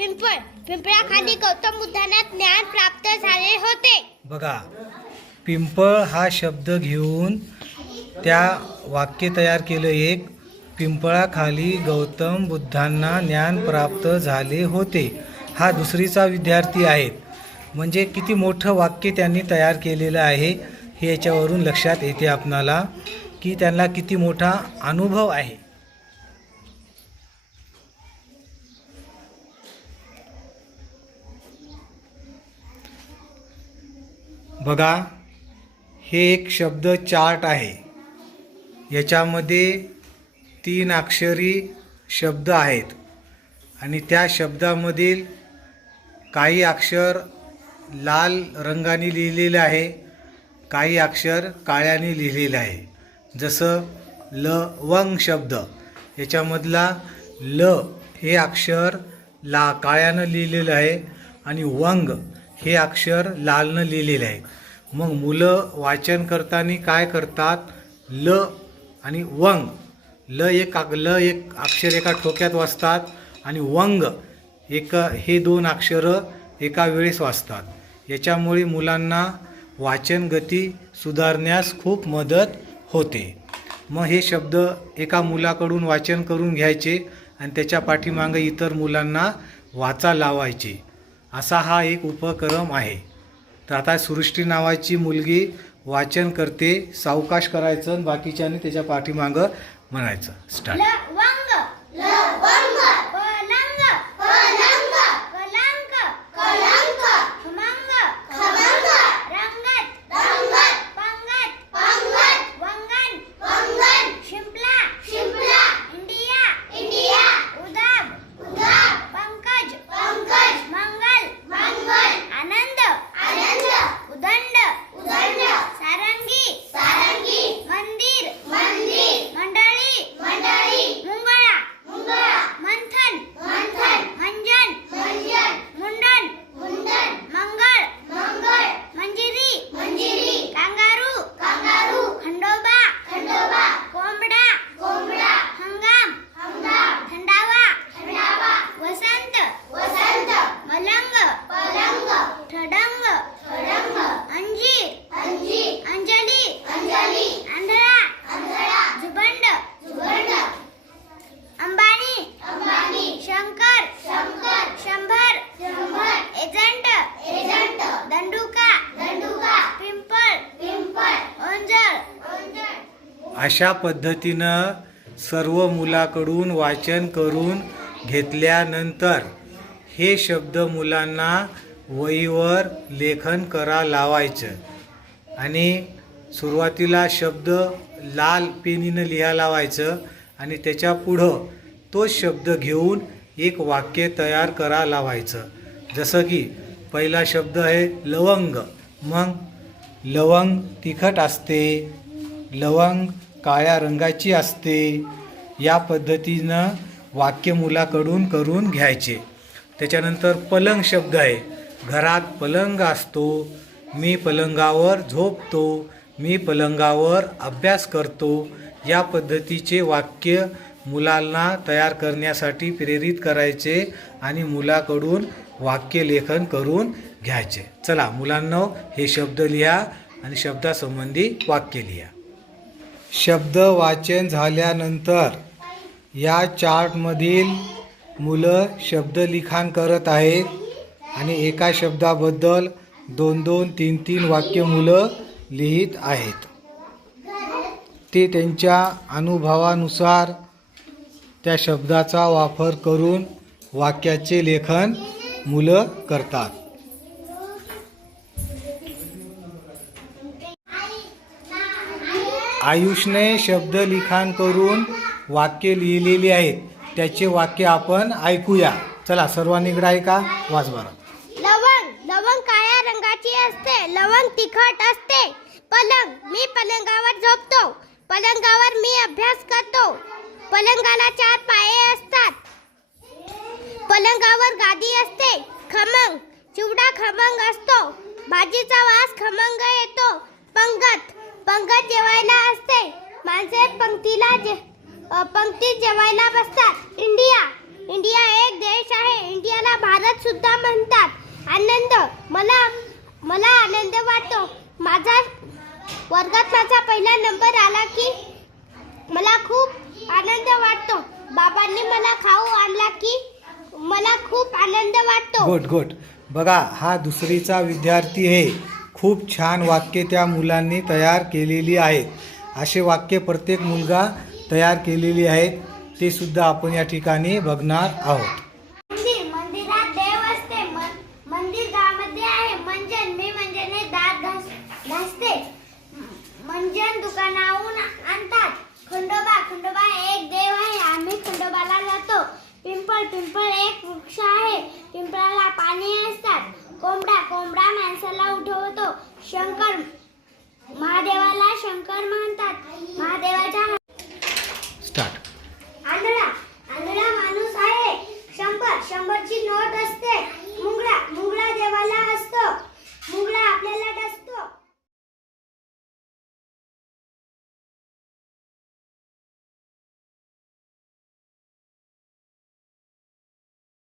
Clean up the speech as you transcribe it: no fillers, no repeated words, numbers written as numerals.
पिंपळ पिंपळाखाली गौतम बुद्धांना ज्ञान प्राप्त झाले होते. बघा, पिंपळ हा शब्द घेऊन त्या वाक्य तयार केलं एक. पिंपळाखाली गौतम बुद्धांना ज्ञान प्राप्त झाले होते. हा दुसरीचा विद्यार्थी आहेत. म्हणजे किती मोठं वाक्य त्यांनी तयार केलेलं आहे हे याच्यावरून लक्षात येते आपणाला की त्यांना किती मोठा अनुभव आहे. बघा, हे एक शब्द चार्ट आहे. याच्यामध्ये 3 अक्षरी शब्द आहेत आणि त्या शब्दामधील काही अक्षर लाल रंगाने लिहिलेले आहे, काही अक्षर काळ्याने लिहिलेले आहे. जसं लवंग शब्द, याच्यामधला ल हे अक्षर काळ्यानं लिहिलेलं आहे आणि वंग हे अक्षर लालनं लिहिलेलं आहे. मग मुलं वाचन करताना काय करतात, ल आणि वंग, ल एक अक्षर एका ठोक्यात वाचतात आणि वंग हे 2 अक्षरं एका वेळेस वाचतात. याच्यामुळे मुलांना वाचन गती सुधारण्यास खूप मदत होते. मग हे शब्द एका मुलाकडून वाचन करून घ्यायचे आणि त्याच्या पाठीमागं इतर मुलांना वाचा लावायचे. असा हा एक उपक्रम आहे. तर आता सृष्टी नावाची मुलगी वाचन करते. सावकाश करायचं आणि बाकीच्याने त्याच्या पाठीमागं म्हणायचं. स्टार्ट. लवंग लवंग पलंग पलंग कलंक कलंक खमंग खमंग रंगत रंगत पंगत पंगत वंगन वंगन शिंपला शिंपला इंडिया इंडिया उदाब उदाब पंकज पंकज मंगल मंगल आनंद आनंद उदंड उदंड सारंगी सारंगी मंदिर मंदिर मंडळी मंडळी मुंगळा मुंगळा मंथन मंथन मंजन मंजन मुंडन मुंडन मंगळ मंगळ मंजिरी मंजिरी कांगारू कांगारू खंडोबा खंडोबा कोंबडा कोंबडा हंगाम हंगाम थंडावा थंडावा वसंत वसंत मलंग पलंग ठडंग ठडंग अंजीर अंजीर अंजली अंजली आंधळा आंधळा झुबंड झुबंड अंबानी अंबानी शंकर शंकर शंभर शंभर एजंट एजंट दंडुका दंडुका पिंपळ पिंपळ ओंजळ ओंजळ. अशा पद्धतीनं सर्व मुलाकडून वाचन करून घेतल्यानंतर हे शब्द मुलांना वहीवर लेखन करा लावायचं आणि सुरुवातीला शब्द लाल पेनीनं लिहा लावायचं आणि त्याच्या पुढं तोच शब्द घेऊन एक वाक्य तयार करा लावायचं. जसं की पहिला शब्द आहे लवंग. मग लवंग तिखट असते, लवंग काळ्या रंगाची असते. या पद्धतीनं वाक्य मुलाकडून करून घ्यायचे. त्याच्यानंतर पलंग शब्द आहे. घरात पलंग असतो, मी पलंगावर झोपतो, मी पलंगावर अभ्यास करतो. या पद्धतीचे वाक्य मुलांना तयार करण्यासाठी प्रेरित करायचे आणि मुलाकडून वाक्य लेखन करून घ्यायचे. चला मुलांनो, हे शब्द लिहा आणि शब्दासंबंधी वाक्य लिहा. शब्द वाचन झाल्यानंतर या चार्टमधील मुलं शब्दलिखाण करत आहेत आणि एका शब्दाबद्दल 2-2, 3-3 वाक्य मुलं लिहित आहेत. ते त्यांच्या अनुभवानुसार त्या शब्दाचा वापर करून वाक्याचे लेखन मुलं करतात. आयुषने शब्दलिखाण करून वाक्य लिहिलेली आहेत. त्याचे वाक्य आपण ऐकूया. चला सर्वांनी इकडे ऐका, वाच बरं. लवंग लवंग काळ्या रंगाची असते. लवंग तिखट असते. पलंग मी पलंगावर झोपतो. पलंगावर मी अभ्यास करतो. पलंगाला 4 पाये असतात. पलंगावर गादी असते. खमंग चिवडा खमंग असतो. भाजीचा वास खमंग येतो. पंगत पंगत जेवायला असते. माणसे पंक्तीत जेवायला बसतात. इंडिया इंडिया एक देश आहे. इंडियाला भारत सुद्धा म्हणतात. आनंद मला आनंद वाटतो. माझा वर्गात माझा पहिला नंबर आला की मला खूप आनंद वाटतो. बाबांनी मला खाऊ आणला की मला खूप आनंद वाटतो. गुड. बघा, हा दुसरीचा विद्यार्थी आहे. खूप छान वाक्य त्या मुलांनी तयार केलेली आहेत. असे वाक्य प्रत्येक मुलगा तयार केलेली आहेत. ते सुद्धा आपण या ठिकाणी बघणार आहोत.